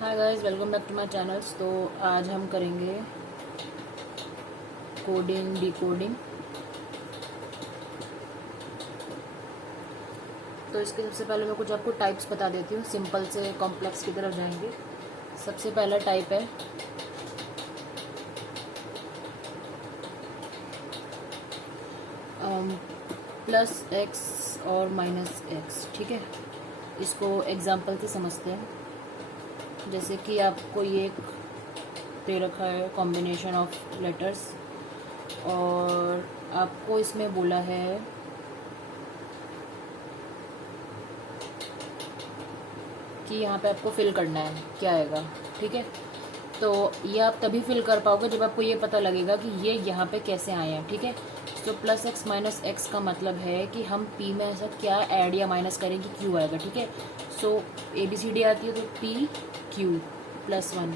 Hi guys, welcome back to my channels. तो आज हम करेंगे कोडिंग डिकोडिंग। तो इसके सबसे पहले मैं कुछ आपको टाइप्स बता देती हूँ, सिंपल से कॉम्प्लेक्स की तरफ जाएंगे। सबसे पहला टाइप है प्लस एक्स और माइनस एक्स। ठीक है, इसको एग्जांपल से समझते हैं। जैसे कि आपको ये दे रखा है कॉम्बिनेशन ऑफ लेटर्स, और आपको इसमें बोला है कि यहाँ पे आपको फिल करना है क्या आएगा। ठीक है, तो ये आप तभी फिल कर पाओगे जब आपको ये पता लगेगा कि ये यहाँ पे कैसे आए हैं। ठीक है, तो प्लस एक्स माइनस एक्स का मतलब है कि हम पी में ऐसा क्या ऐड या माइनस करेंगे, क्यू आएगा। ठीक है, सो ए बी सी डी आती है तो P Q plus one,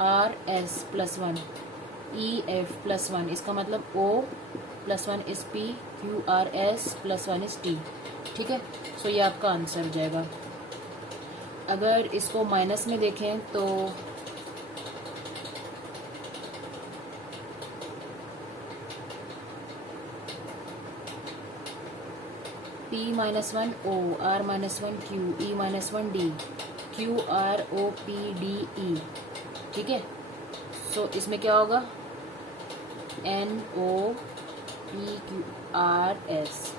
R S plus one, E F plus one, इसका मतलब O plus one is P, Q R S plus one is T. ठीक है, सो ये आपका आंसर हो जाएगा। अगर इसको माइनस में देखें तो P minus one O, R minus one Q, E minus one D, Q R O P D E. ठीक है, सो इसमें क्या होगा, N O P Q R S.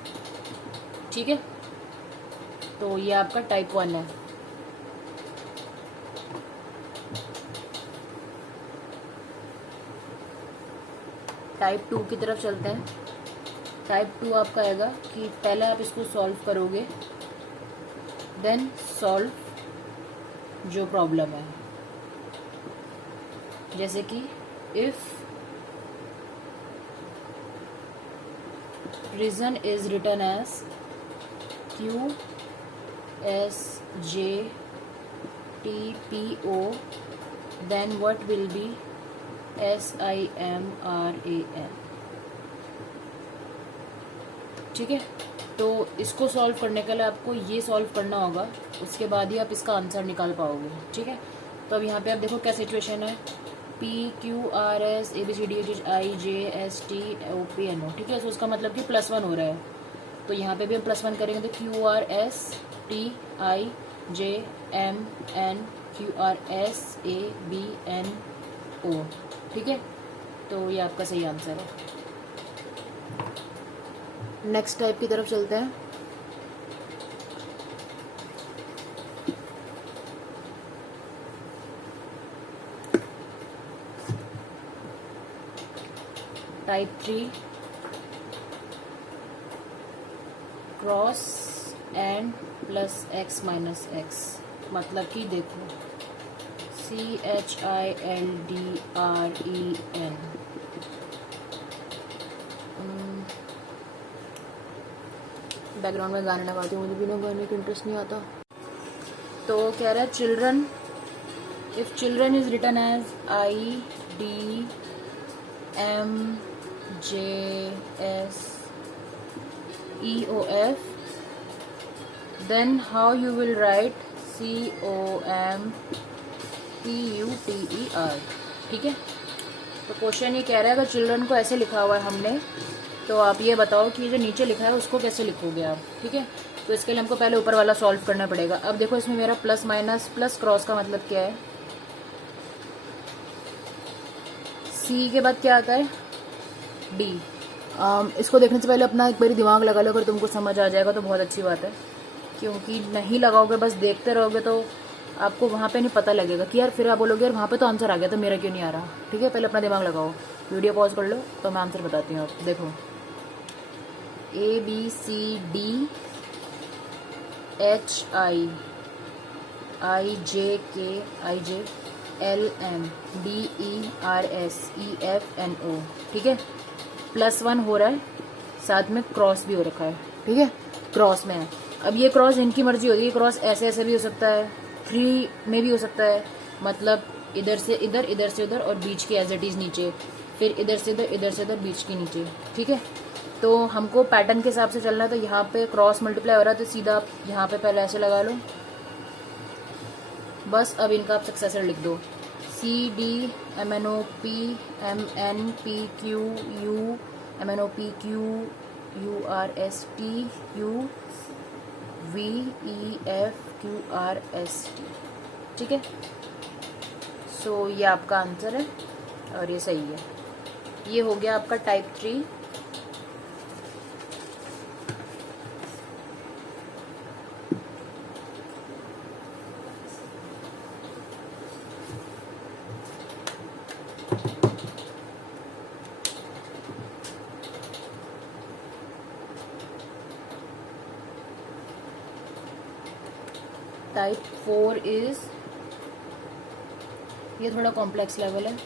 ठीक है, तो ये आपका टाइप वन है। टाइप टू की तरफ चलते हैं। टाइप टू आपका आएगा कि पहले आप इसको सॉल्व करोगे, देन सॉल्व जो प्रॉब्लम है। जैसे कि if reason is written as Q S J T P O, then what will be S I M R A N. ठीक है, तो इसको सॉल्व करने के लिए आपको ये सॉल्व करना होगा, उसके बाद ही आप इसका आंसर निकाल पाओगे। ठीक है, तो अब यहाँ पे आप देखो क्या सिचुएशन है, P Q R S A B C D H I J S T O P N O. ठीक है, तो उसका मतलब कि प्लस वन हो रहा है, तो यहाँ पे भी हम प्लस वन करेंगे तो Q R S T I J M N Q R S A B N O. ठीक है, तो ये आपका सही आंसर है। नेक्स्ट टाइप की तरफ चलते हैं। Type three, cross N plus X minus X. मतलब कि देखो C H I L D R E N. Background में गाने लगाती हूँ, मुझे बिना गाने का इंटरेस्ट नहीं आता। तो कह रहा है children, if children is written as I D M J S E O F, then how you will write C O M P U T E R. ठीक है, तो क्वेश्चन ये कह रहा है अगर चिल्ड्रन को ऐसे लिखा हुआ है हमने, तो आप ये बताओ कि जो नीचे लिखा है उसको कैसे लिखोगे आप। ठीक है, तो इसके लिए हमको पहले ऊपर वाला सॉल्व करना पड़ेगा। अब देखो इसमें मेरा प्लस माइनस प्लस क्रॉस का मतलब क्या है, सी के बाद क्या आता है डी। इसको देखने से पहले अपना एक बारी दिमाग लगा लो, अगर तुमको समझ आ जाएगा तो बहुत अच्छी बात है, क्योंकि नहीं लगाओगे बस देखते रहोगे तो आपको वहाँ पे नहीं पता लगेगा कि यार, फिर आप बोलोगे यार वहाँ पे तो आंसर आ गया तो मेरा क्यों नहीं आ रहा। ठीक है, पहले अपना दिमाग लगाओ, वीडियो पॉज कर लो तो मैं आंसर बताती हूँ। आप देखो A B C D H I I J K I J L M D E R S E F N O. ठीक है, प्लस वन हो रहा है, साथ में क्रॉस भी हो रखा है। ठीक है, क्रॉस में है। अब ये क्रॉस इनकी मर्जी होगी, क्रॉस ऐसे ऐसे भी हो सकता है, थ्री में भी हो सकता है, मतलब इधर से इधर, इधर से उधर, और बीच की एज इट इज नीचे, फिर इधर से इधर, इधर से इधर, बीच की नीचे। ठीक है, तो हमको पैटर्न के हिसाब से चलना है। तो यहाँ पे क्रॉस मल्टीप्लाई हो रहा है तो सीधा आप यहाँ पे पहले ऐसे लगा लो, बस अब इनका आप सक्सेसर लिख दो, CDMNOP MNPQU MNOPQURSTU VEFQRST, ठीक है। सो ये आपका आंसर है और ये सही है। ये हो गया आपका टाइप 3। टाइप 4 इज, ये थोड़ा कॉम्प्लेक्स लेवल है।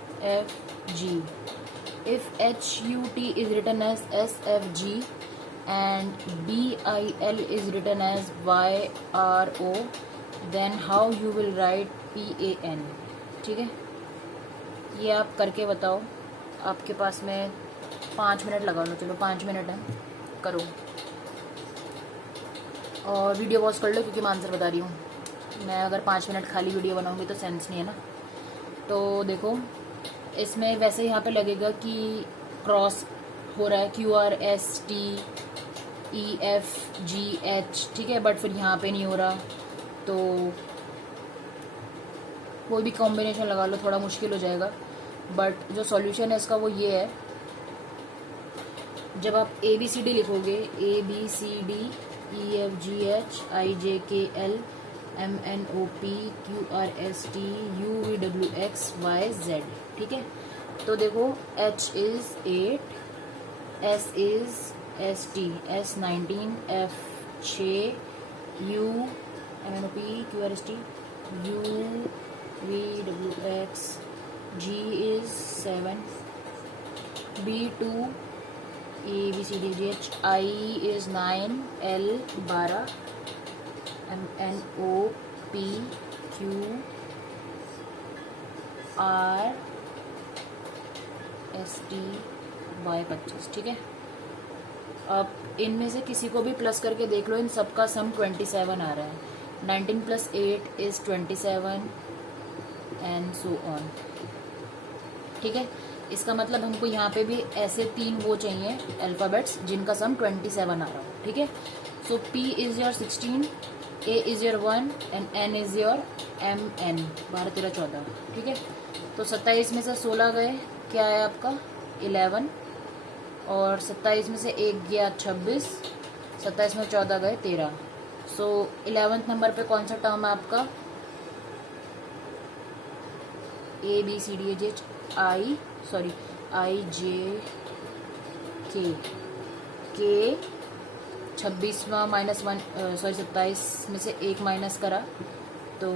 HUTSFG. If HUT is written as SFG and BIL is written as YRO, then how you will write PAN? ठीक है, ये आप करके बताओ। आपके पास में 5 मिनट लगा लो, चलो 5 मिनट है, करो और वीडियो पॉज कर लो क्योंकि मैं आंसर बता रही हूँ। मैं अगर 5 मिनट खाली वीडियो बनाऊंगी तो सेंस नहीं है ना। तो देखो इसमें वैसे यहाँ पे लगेगा कि क्रॉस हो रहा है QRSTEFGH, ठीक है, बट फिर यहाँ पे नहीं हो रहा, तो कोई भी कॉम्बिनेशन लगा लो, थोड़ा मुश्किल हो जाएगा। बट जो सॉल्यूशन है इसका वो ये है, जब आप ABCD लिखोगे ABCDEFGHIJKL MNOPQRSTUVWXYZ, ठीक है। तो देखो H is 8, S is ST, S 19, F 6, U MNOPQRST UVWX, G is 7, B 2, ABCDGH, I is 9, L 12, MNOPQRSTY 25, ठीक है। अब इनमें से किसी को भी प्लस करके देख लो, इन सबका सम 27 आ रहा है। 19 + 8 इज 27 एंड सो ऑन, ठीक है। इसका मतलब हमको यहाँ पे भी ऐसे 3 वो चाहिए अल्फ़ाबेट्स जिनका सम 27 आ रहा हो, ठीक है। सो P is your 16, A is your 1 and N is your MN, 12 13 14, ठीक है। तो 27 में से 16 गए, क्या है आपका 11, और 27 में से 1 गया 26, 27 में 14 गए 13। सो 11th नंबर पे कौन सा टर्म है आपका ABCDEFGH IJK, 26वां -1, 27 में से 1 माइनस करा तो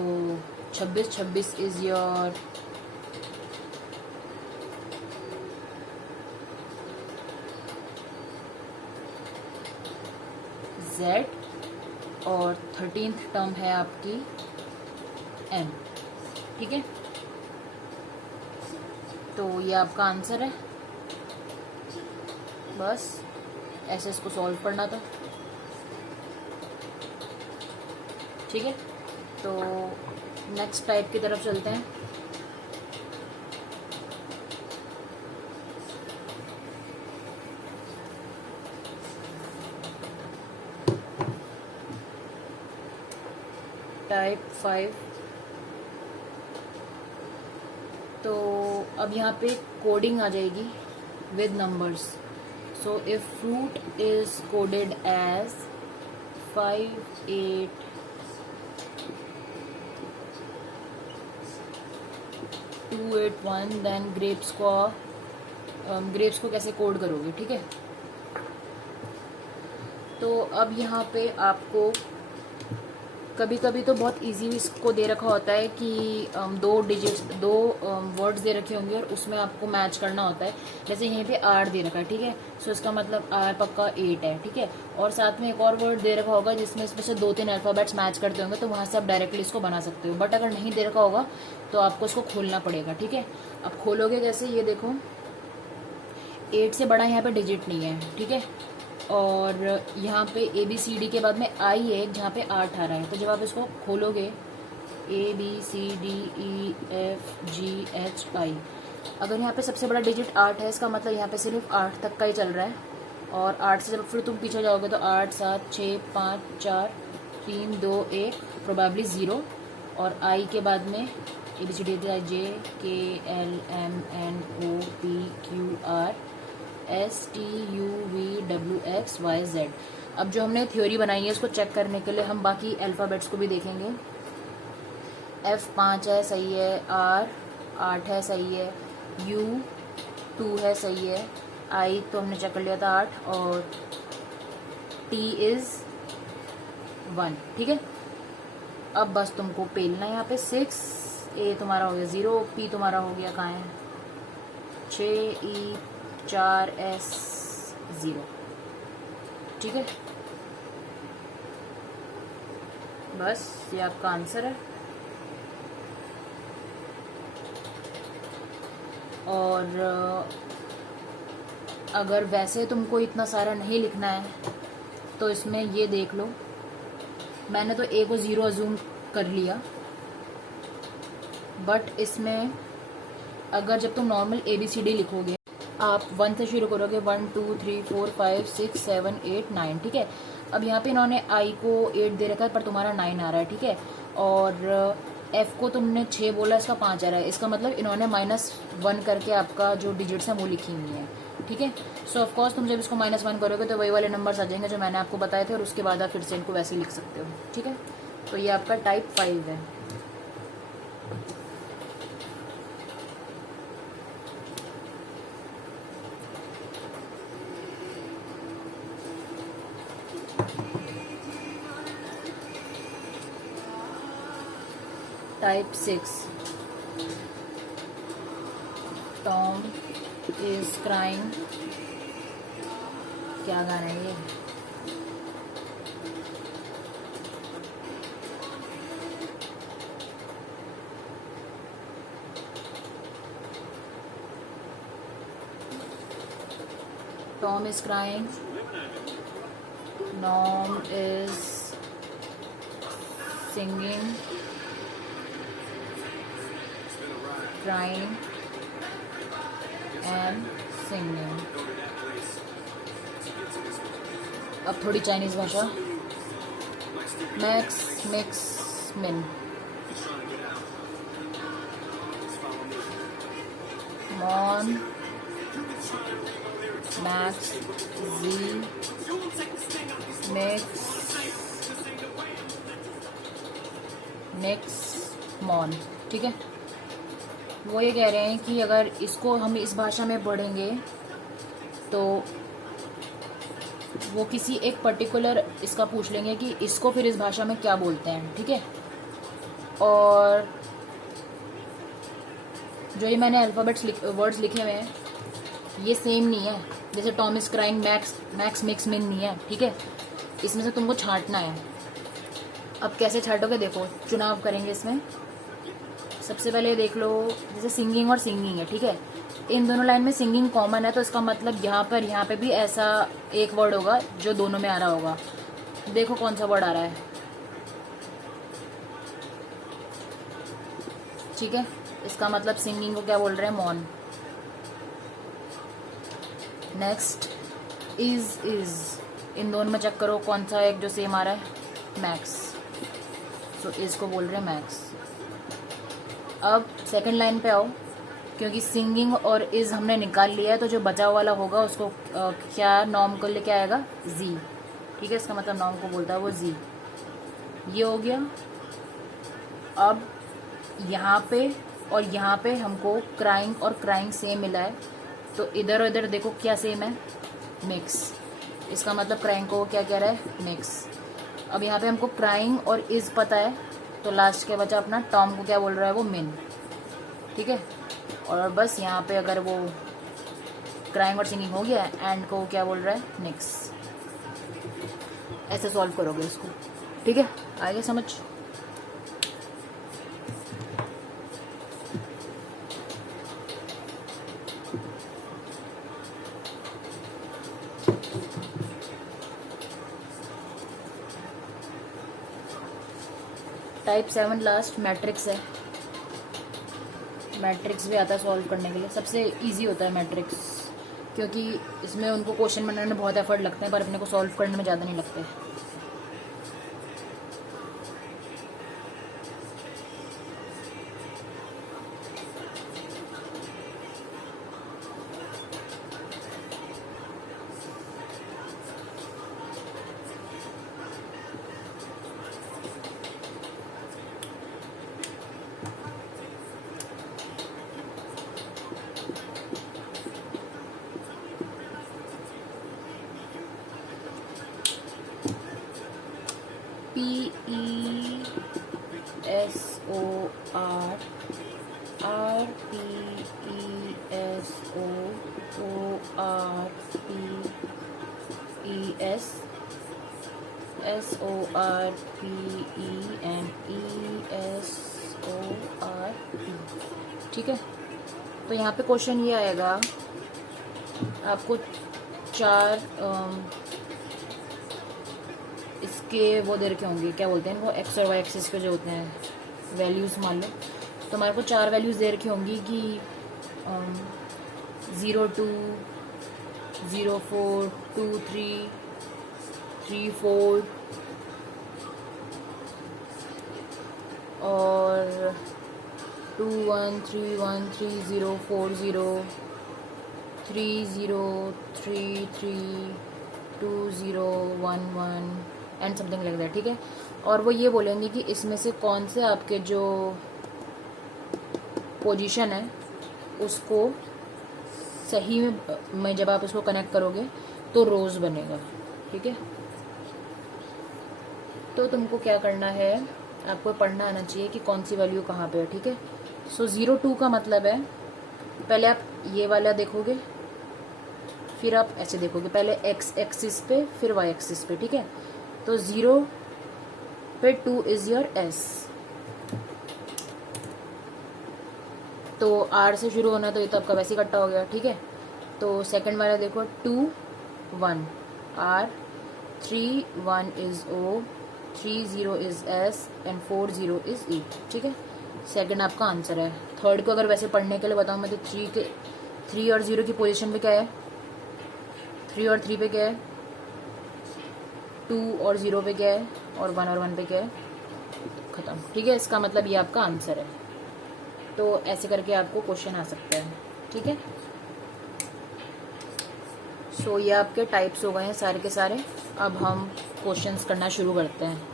26 इज योर Z, और 13th टर्म है आपकी M, ठीक है। तो ये आपका आंसर है, बस ऐसे इसको सॉल्व करना था, ठीक है। तो नेक्स्ट टाइप की तरफ चलते हैं। टाइप 5। तो अब यहाँ पे कोडिंग आ जाएगी with numbers. So if fruit is coded as 58281, then grapes को कैसे कोड करोगे, ठीक है। तो अब यहाँ पे आपको कभी कभी तो बहुत इजी इसको दे रखा होता है कि 2 वर्ड्स दे रखे होंगे और उसमें आपको मैच करना होता है। जैसे यहीं पे R दे रखा है, ठीक है, सो इसका मतलब R पक्का 8 है, ठीक है। और साथ में एक और वर्ड दे रखा होगा जिसमें इसमें से 2-3 अल्फ़ाबेट्स मैच करते होंगे, तो वहाँ से आप डायरेक्टली इसको बना सकते हो। बट अगर नहीं दे रखा होगा तो आपको इसको खोलना पड़ेगा, ठीक है। अब खोलोगे कैसे, ये देखो 8 से बड़ा यहाँ पे डिजिट नहीं है, ठीक है। और यहाँ पे ABCD के बाद में I है एक, जहाँ पे 8 आ रहा है। तो जब आप इसको खोलोगे ABCDEFGHI, अगर यहाँ पे सबसे बड़ा डिजिट 8 है, इसका मतलब यहाँ पे सिर्फ 8 तक का ही चल रहा है। और 8 से जब फिर तुम पीछे जाओगे तो 8 7 6 5 4 3 2 1 प्रोबेबली 0। और I के बाद में ABCDEFGHKLMNOPQRSTUVWXYZ। अब जो हमने थ्योरी बनाई है इसको चेक करने के लिए हम बाकी अल्फ़ाबेट्स को भी देखेंगे। F 5 है, सही है। R 8 है, सही है। U 2 है, सही है। I तो हमने चेक कर लिया था 8, और T इज़ 1, ठीक है। अब बस तुमको पेलना है यहाँ पे 6, A तुम्हारा हो गया 0, P तुम्हारा हो गया कहाँ है 6, E 4, S 0, ठीक है। बस ये आपका आंसर है। और अगर वैसे तुमको इतना सारा नहीं लिखना है तो इसमें ये देख लो, मैंने तो A को 0 अज्यूम कर लिया, बट इसमें अगर जब तुम नॉर्मल ABCD लिखोगे, आप 1 से शुरू करोगे, 1 2 3 4 5 6 7 8 9, ठीक है। अब यहाँ पे इन्होंने I को 8 दे रखा है पर तुम्हारा 9 आ रहा है, ठीक है। और F को तुमने 6 बोला, इसका 5 आ रहा है, इसका मतलब इन्होंने -1 करके आपका जो डिजिट्स हैं वो लिखी हुई हैं, ठीक है। सो ऑफकोर्स तुम जब इसको -1 करोगे तो वही वाले नंबर्स आ जाएंगे जो मैंने आपको बताए थे, और उसके बाद आप फिर से इनको वैसे ही लिख सकते हो, ठीक है। तो ये आपका टाइप 5 है। Type 6, Tom is crying. क्या गाना है ये? Tom is crying. Nom is singing. Crying and singing. अब थोड़ी चाइनीज भाषा। मैक्स मिक्स मिन, मॉन मैक्स जी मिक्स मिक्स मॉन, ठीक है। वो ये कह रहे हैं कि अगर इसको हम इस भाषा में पढ़ेंगे तो वो किसी एक पर्टिकुलर इसका पूछ लेंगे कि इसको फिर इस भाषा में क्या बोलते हैं, ठीक है। और जो ये मैंने अल्फ़ाबेट्स वर्ड्स लिखे हुए हैं ये सेम नहीं है। जैसे Tom is crying, max mix मिन नहीं है, ठीक है। इसमें से तुमको छांटना है। अब कैसे छांटोगे, देखो चुनाव करेंगे इसमें। सबसे पहले देख लो, जैसे सिंगिंग और सिंगिंग है, ठीक है। इन दोनों लाइन में सिंगिंग कॉमन है, तो इसका मतलब यहाँ पे भी ऐसा एक वर्ड होगा जो दोनों में आ रहा होगा। देखो कौन सा वर्ड आ रहा है, ठीक है। इसका मतलब सिंगिंग को क्या बोल रहे हैं, मॉन। नेक्स्ट इज इन दोनों में चेक करो कौन सा एक जो सेम आ रहा है, मैक्स। तो इज को बोल रहे हैं मैक्स। अब सेकंड लाइन पे आओ, क्योंकि सिंगिंग और इज हमने निकाल लिया है तो जो बचा वाला होगा उसको क्या नॉर्म को लेके आएगा, जी, ठीक है। इसका मतलब नॉर्म को बोलता है वो जी। ये हो गया। अब यहाँ पे और यहाँ पे हमको क्राइंग और क्राइंग सेम मिला है, तो इधर और इधर देखो क्या सेम है, मिक्स। इसका मतलब क्राइंग को क्या कह रहा है, मिक्स। अब यहाँ पे हमको क्राइंग और इज पता है, तो लास्ट के बचा अपना टॉम को क्या बोल रहा है, वो मिन, ठीक है। और बस यहाँ पे अगर वो क्राइंग और सिंगिंग हो गया, एंड को क्या बोल रहा है, मिक्स। ऐसे सॉल्व करोगे इसको, ठीक है। आ गया समझ। टाइप 7 लास्ट मैट्रिक्स है। मैट्रिक्स भी आता है सॉल्व करने के लिए, सबसे इजी होता है मैट्रिक्स, क्योंकि इसमें उनको क्वेश्चन बनाने में बहुत एफर्ट लगते हैं पर अपने को सॉल्व करने में ज़्यादा नहीं लगते। PESOR RPESOORPES SORPENESORP। ठीक है, तो यहाँ पे क्वेश्चन ये आएगा, आपको 4 इसके वो दे रखे होंगे, क्या बोलते हैं इनको, एक्स और वाई एक्सिस पे जो होते हैं वैल्यूज़ मान लो। तो हमारे को 4 वैल्यूज़ दे रखी होंगी कि 0 2 0 4 2 3 3 4 और 2 1 3 1 3 0 4 0 3 0 3 3 2 0 1 1 एंड समथिंग लाइक दैट। ठीक है, और वो ये बोलेंगे कि इसमें से कौन से आपके जो पोजीशन है उसको सही में जब आप उसको कनेक्ट करोगे तो रोज़ बनेगा। ठीक है, तो तुमको क्या करना है, आपको पढ़ना आना चाहिए कि कौन सी वैल्यू कहाँ पे है। ठीक है, सो 0 2 का मतलब है, पहले आप ये वाला देखोगे, फिर आप ऐसे देखोगे, पहले एक्स एक्सिस पे फिर वाई एक्सिस पे। ठीक है, तो 0 पे 2 इज योर एस, तो आर से शुरू होना, तो ये तो आपका वैसे इकट्ठा हो गया। ठीक है, तो सेकंड वाला देखो 2 1 R, 3 1 is O, 3 0 is S and 4 0 is E. ठीक है, सेकंड आपका आंसर है। थर्ड को अगर वैसे पढ़ने के लिए बताऊँ मैं, तो 3 और 0 की पोजीशन पे क्या है, 3 और 3 पे क्या है, 2 और 0 पे क्या है, और 1 और 1 पे क्या है, ख़त्म। ठीक है, इसका मतलब ये आपका आंसर है। तो ऐसे करके आपको क्वेश्चन आ सकता है। ठीक है, सो ये आपके टाइप्स हो गए हैं सारे के सारे। अब हम क्वेश्चंस करना शुरू करते हैं।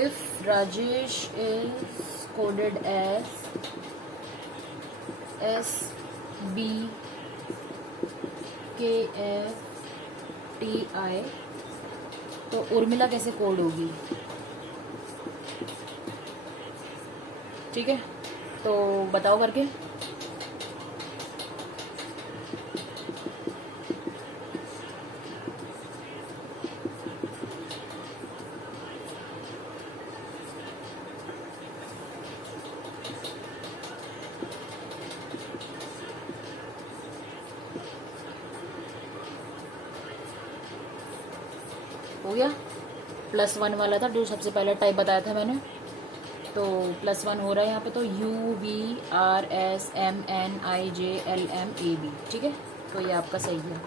If Rajesh is coded as SBKFTI, तो उर्मिला कैसे कोड होगी? ठीक है, तो बताओ करके। हो गया, +1 वाला था जो सबसे पहले टाइप बताया था मैंने, तो +1 हो रहा है यहाँ पे। तो UVRSMNIJLMAB। ठीक है, तो ये आपका सही है।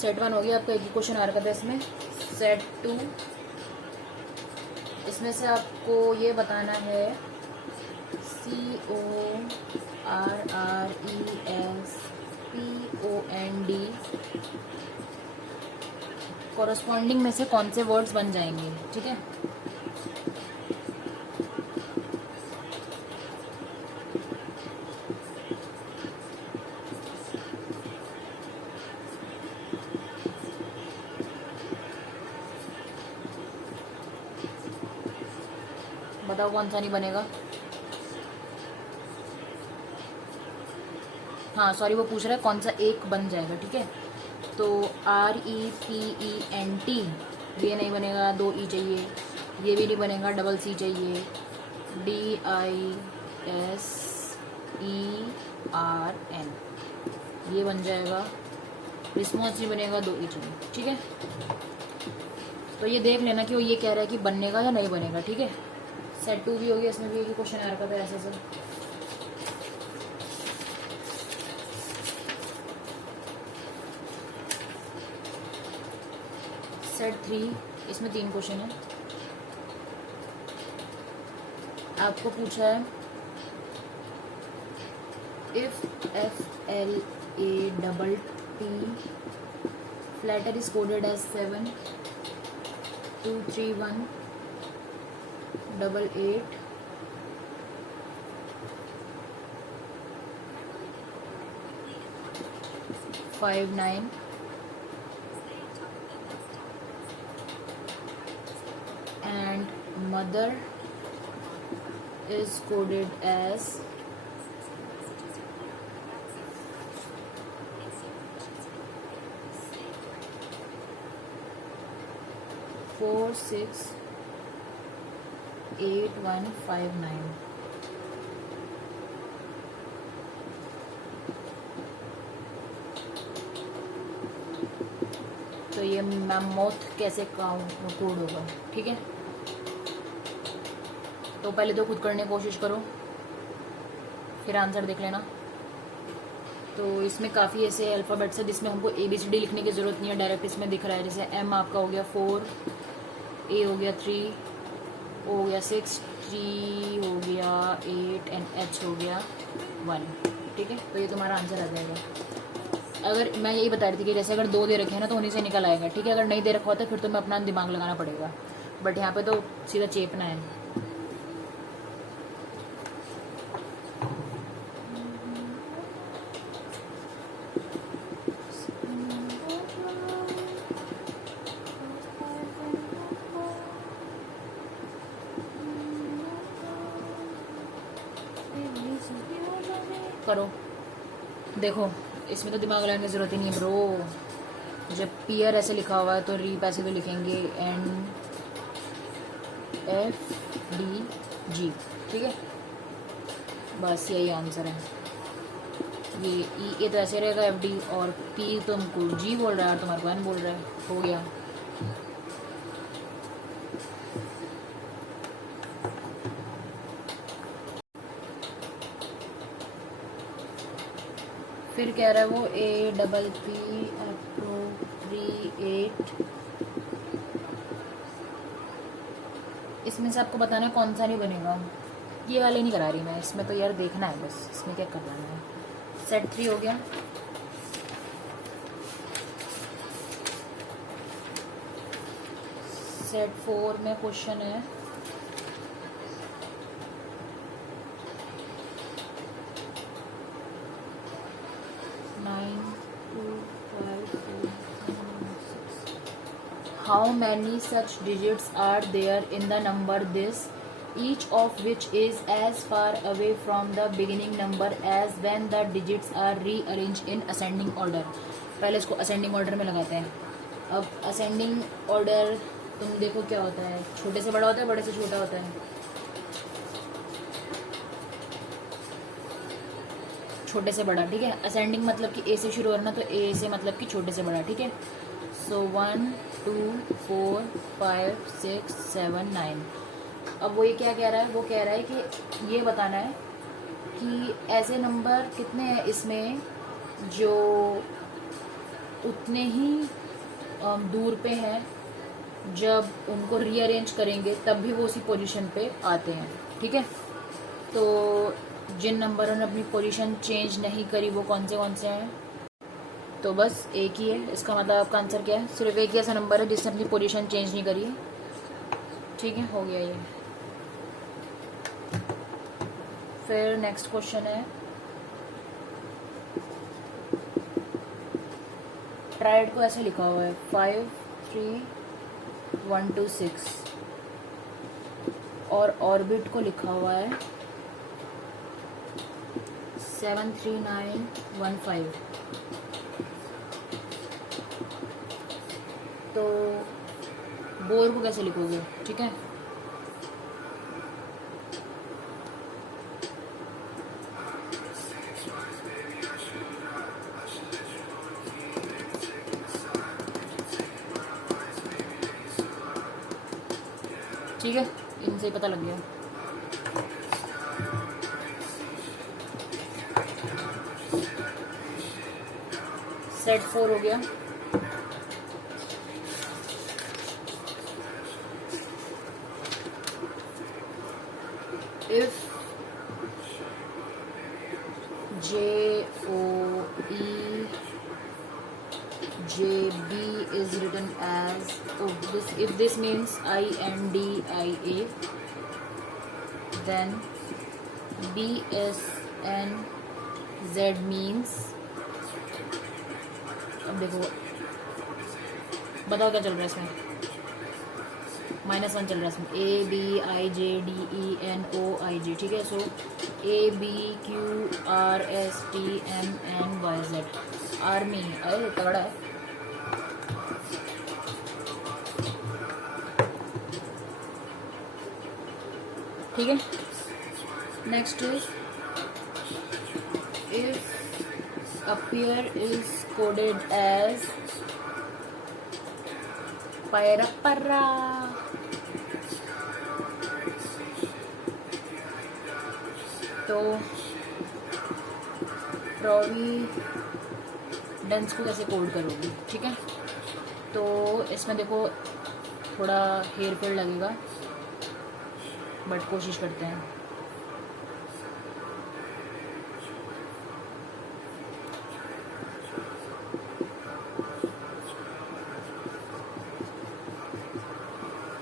सेट 1 हो गया आपका, एक ही क्वेश्चन आ रखा था इसमें। सेट 2, इसमें से आपको ये बताना है CORRESPOND कॉरस्पॉन्डिंग में से कौन से वर्ड्स बन जाएंगे। ठीक है, बताओ कौन सा नहीं बनेगा। हाँ सॉरी, वो पूछ रहा है कौन सा एक बन जाएगा, ठीक है। तो REPENT ये नहीं बनेगा, 2 ई चाहिए। ये भी नहीं बनेगा, डबल C चाहिए। DISERN ये बन जाएगा। रिस्पॉन्स नहीं बनेगा, 2 ई चाहिए, ठीक है। तो ये देख लेना कि वो ये कह रहा है कि बनेगा या नहीं बनेगा, ठीक है। सेट 2 भी हो गया, इसमें भी एक ही क्वेश्चन आ रखा था ऐसे से। सेट 3 इसमें 3 क्वेश्चन है। आपको पूछा है if FLATT flatter is coded as 7 2 3 1 8 8 5 9 and mother is coded as 4 6 8 1 5 9। तो ये मैमोथ कैसे कोड होगा, ठीक है। तो पहले तो खुद करने की कोशिश करो, फिर आंसर देख लेना। तो इसमें काफ़ी ऐसे अल्फ़ाबेट्स है जिसमें हमको ABCD लिखने की ज़रूरत नहीं है, डायरेक्ट इसमें दिख रहा है। जैसे M आपका हो गया 4, A हो गया 3, O हो गया 6, G हो गया 8 एंड H हो गया 1, ठीक है। तो ये तुम्हारा आंसर आ जाएगा। अगर मैं यही बता रही थी कि जैसे अगर 2 दे रखे हैं ना तो उन्हीं से निकल आएगा, ठीक है। अगर नहीं दे रखा होता फिर तुम्हें अपना दिमाग लगाना पड़ेगा, बट यहाँ पे तो सीधा चेपना है। करो, देखो इसमें तो दिमाग लगाने की ज़रूरत ही नहीं है ब्रो। जब पियर ऐसे लिखा हुआ है तो रीप ऐसे तो लिखेंगे NFDG, ठीक है। बस यही आंसर है। ये तो ऐसे रहेगा FD, और P तुमको G बोल रहा है और तुम्हारे को N बोल रहा है, हो गया। फिर कह रहा है वो APP appropriate, इसमें से आपको बताना है कौन सा नहीं बनेगा। ये वाले नहीं करा रही मैं, इसमें तो यार देखना है बस, इसमें क्या करना है। सेट 3 हो गया। सेट 4 में क्वेश्चन है 9 2 5 4 6। How many such digits are there in the number this, each of which is as far away from the beginning number as when the digits are rearranged in ascending order। पहले इसको ascending order में लगाते हैं। अब ascending order तुम देखो क्या होता है, छोटे से बड़ा होता है, बड़े से छोटा होता है। छोटे से बड़ा, ठीक है। असेंडिंग मतलब कि A से शुरू होना, तो A से मतलब कि छोटे से बड़ा, ठीक है। सो 1 2 4 5 6 7 9। अब वो ये क्या कह रहा है, वो कह रहा है कि ये बताना है कि ऐसे नंबर कितने हैं इसमें जो उतने ही दूर पे हैं, जब उनको रीअरेंज करेंगे तब भी वो उसी पोजीशन पे आते हैं, ठीक है। तो जिन नंबरों ने अपनी पोजीशन चेंज नहीं करी वो कौन से हैं। तो बस एक ही है, इसका मतलब आपका आंसर क्या है, सिर्फ एक ही ऐसा नंबर है जिसने अपनी पोजीशन चेंज नहीं करी है, ठीक है। हो गया ये। फिर नेक्स्ट क्वेश्चन है ट्राइड को ऐसे लिखा हुआ है 5 3 1 2 6, और ऑर्बिट को लिखा हुआ है 73915। तो बोर को कैसे लिखोगे? ठीक है, ठीक है, इनसे ही पता लग गया। सेट 4 हो गया। If JOE JB is written as, if this means INDIA, then BSNZ means, अब देखो बताओ क्या चल रहा है इसमें, -1 चल रहा है इसमें, ABIJDENOIG, ठीक है। सो ABQRSTMNYZ, आर्मी, अरे तगड़ा है। ठीक है, next is if appear is coded as para, तो प्रोविडेंस को कैसे कोड करोगी? ठीक है, तो इसमें देखो थोड़ा हेयर फेयर लगेगा, बट कोशिश करते हैं।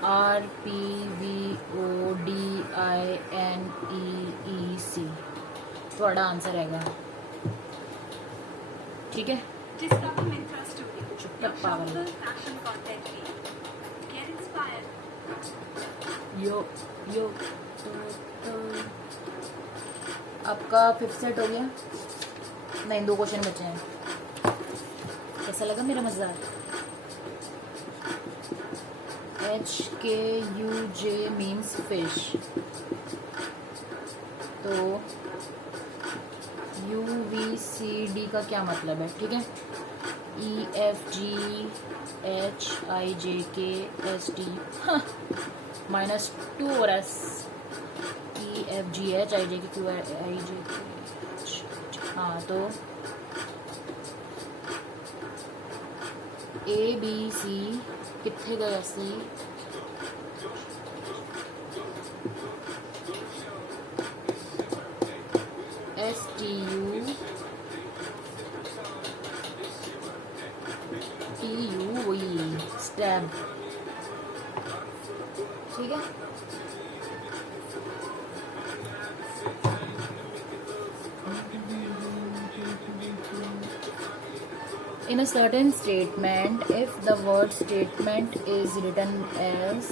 RPVODINEEC थोड़ा आंसर आएगा। ठीक है, चुपचाप पागल यो यो। आपका 5th सेट हो गया? नहीं, 2 क्वेश्चन बचे हैं। कैसा लगा मेरा मजाक? HKUJ मीन्स फिश, तो UVCD का क्या मतलब है? ठीक है, EFGHIJKST -2 और S, EFGHIJKQIJK, हाँ, तो ABC कितने गए? सी STU वही स्टैम्प। ठीक है, in a certain statement, if the word statement is written as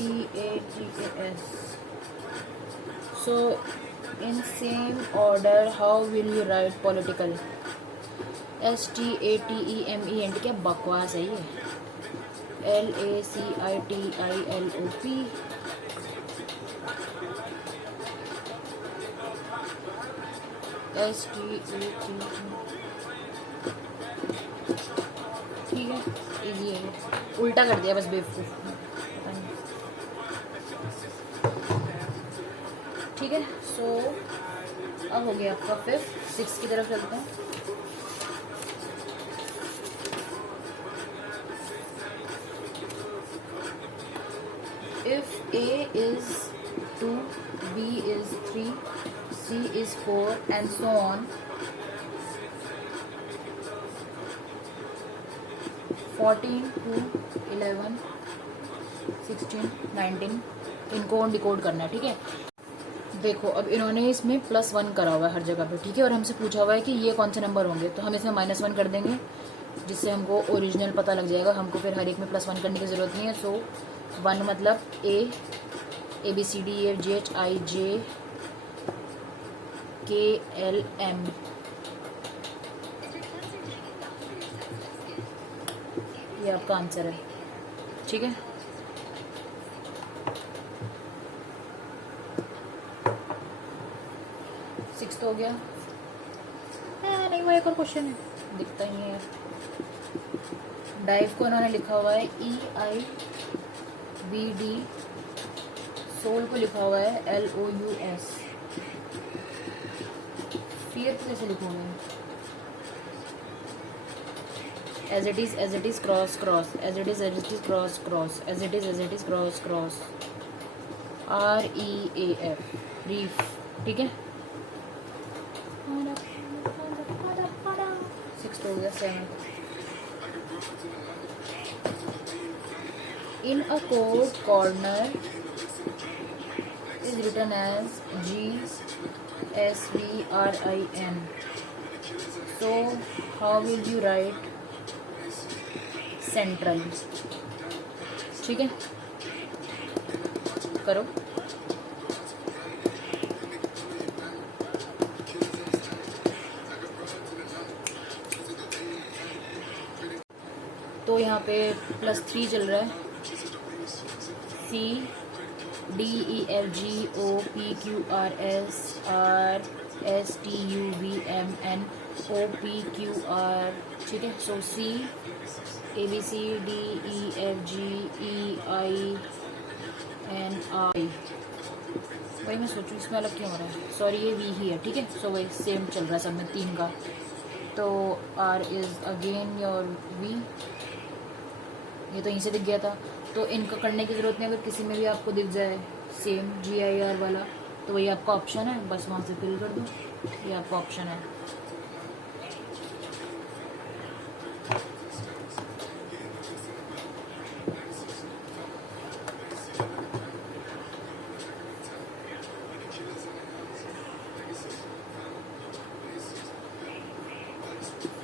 TNEMETATS, so in same order how will you write political? STATEMENT, क्या बकवास है ये? LACITILOP, STAT, ठीक है, इजी है, उल्टा कर दिया बस बेवकूफ, पता नहीं। ठीक है, सो अब हो गया आपका 5th। 6 की तरफ चलते हैं। If A is 2, B is 3, C is 4, and so on, 14 to 11, 16, 19, इनको डिकोड करना है। ठीक है, देखो अब इन्होंने इसमें +1 करा हुआ है हर जगह पे, ठीक है, और हमसे पूछा हुआ है कि ये कौन से नंबर होंगे, तो हम इसमें -1 कर देंगे जिससे हमको ओरिजिनल पता लग जाएगा, हमको फिर हर एक में +1 करने की ज़रूरत नहीं है। सो 1 मतलब ABCDEFGHIJKLM, ये आपका आंसर है, ठीक है। सिक्स तो हो गया, नहीं वो एक और क्वेश्चन है, दिखता ही नहीं है। डाइव को उन्होंने लिखा हुआ है EIVD, सोल को लिखा हुआ है LOUS, फियर को कैसे लिखोगे? as it is cross cross, as it is cross cross, as it is cross cross, REAF, reef, ठीक है। 6 हो गया। 7 in a court corner is written as GSVRIN, so how will you write central? ठीक है, करो। तो यहाँ पे +3 चल रहा है, CDEFGOPQRSRSTUVMNOPQR, ठीक है। सो C ABCDEFGEINI, भाई मैं सोचूँ इसमें अलग क्यों हो रहा है, सॉरी ये V ही है, ठीक है। सो वही सेम चल रहा है सब में 3 का। तो R is again your V, ये तो यहीं से दिख गया था, तो इनका करने की ज़रूरत नहीं। अगर किसी में भी आपको दिख जाए सेम GIR वाला, तो वही आपका ऑप्शन है, बस वहाँ से फिल कर दो, ये आपका ऑप्शन है।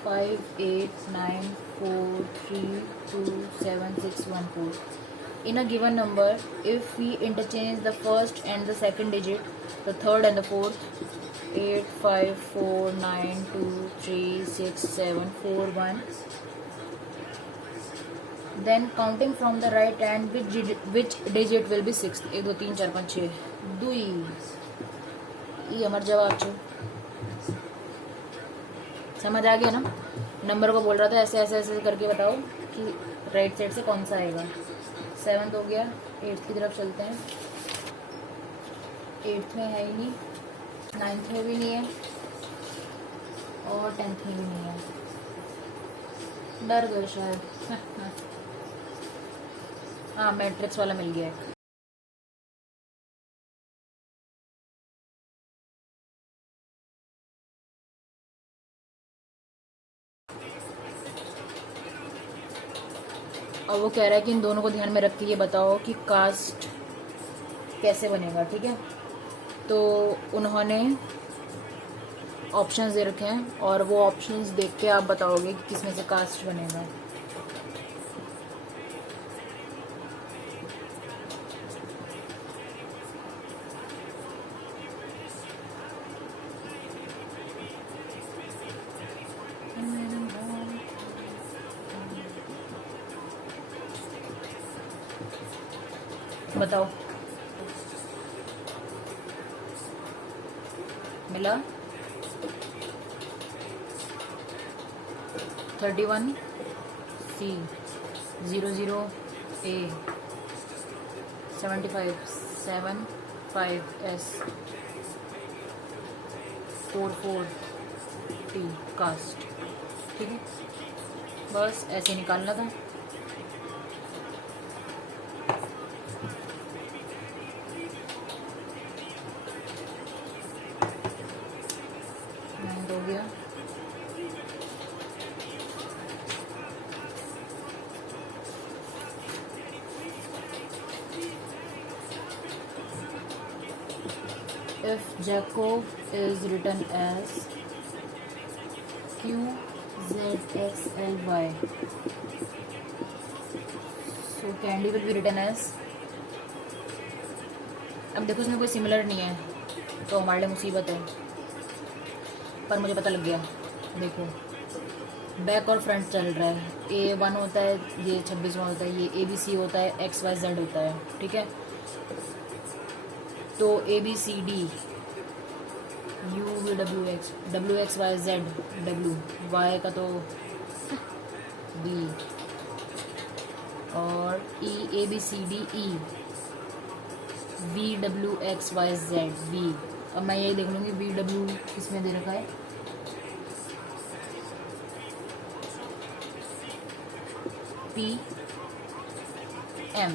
Five 8 9 4 3 2 7 6 1 4. In a given number, if we interchange the first and the second digit, the third and the fourth, 8 5 4 9 2 3 6 7 4 1, then counting from the right hand, which digit will be sixth? 1 2 3 4 5 6 2, ये हमारा जवाब छो। समझ आ गया ना? Number को बोल रहा था ऐसे ऐसे ऐसे करके बताओ कि राइट साइड से कौन सा आएगा। 7th हो गया, 8th की तरफ चलते हैं। 8th में है ही नहीं, 9th में भी नहीं है, और 10th में भी नहीं है। डर गए शायद। हाँ मैट्रिक्स वाला मिल गया एक। और वो कह रहा है कि इन दोनों को ध्यान में रख के ये बताओ कि कास्ट कैसे बनेगा, ठीक है। तो उन्होंने ऑप्शंस दे रखे हैं और वो ऑप्शंस देख के आप बताओगे कि किस में से कास्ट बनेगा। बताओ, मिला 31 C 00 A 75 75 S 44 T cast, ठीक है। बस ऐसे निकालना था। हो गया। if Jacob is written as Q Z X L Y, so Candy will be written as, अब देखो इसमें कोई सिमिलर नहीं है तो हमारे लिए मुसीबत है, पर मुझे पता लग गया। देखो बैक और फ्रंट चल रहा है, A1 होता है, ये 26वां होता है, ये ABC होता है, XYZ होता है, ठीक है। तो ABCD UVWX WXYZ W, Y का तो B, और ABCDE VWXYZ V। अब मैं ये देख लूँगी VW किसमें दे रखा है, PM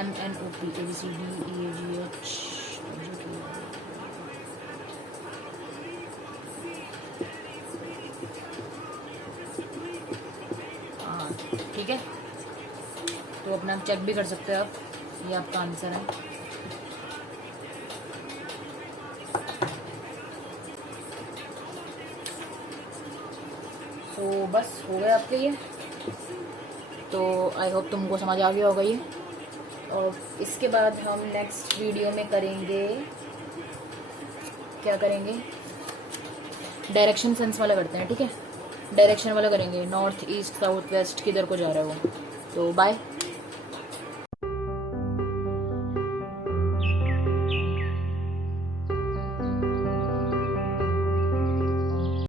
MNOP ABCDEAGH, हाँ ठीक है। तो अपना चेक भी कर सकते हो आप, ये आपका आंसर है। तो बस हो गए आपके ये, तो आई होप तुमको समझ आ गया होगा ये। और इसके बाद हम नेक्स्ट वीडियो में करेंगे, क्या करेंगे, डायरेक्शन सेंस वाला करते हैं, ठीक है। डायरेक्शन वाला करेंगे, नॉर्थ ईस्ट साउथ वेस्ट किधर को जा रहा है वो। तो बाय।